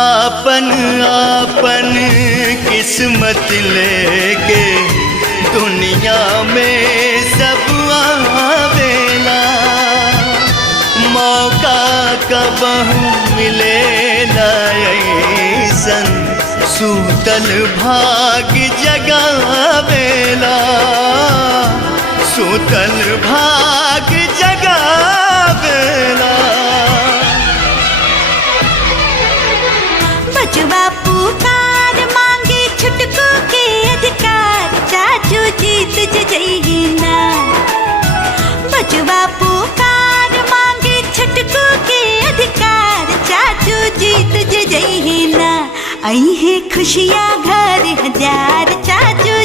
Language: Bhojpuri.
आपन आपन किस्मत लेके दुनिया में सब आवेला, मौका कबहू मिलेला ऐसन सूतल भाग जगावेला, सूतल भाग जगावेला। बचवा पुकार मांगे छुटकू के अधिकार, चाचू जीत जइही ना। बचवा पुकार मांगे छुटकू के अधिकार, चाचू जीत जइही ना। आई है खुशियाँ घर हजार, चाचू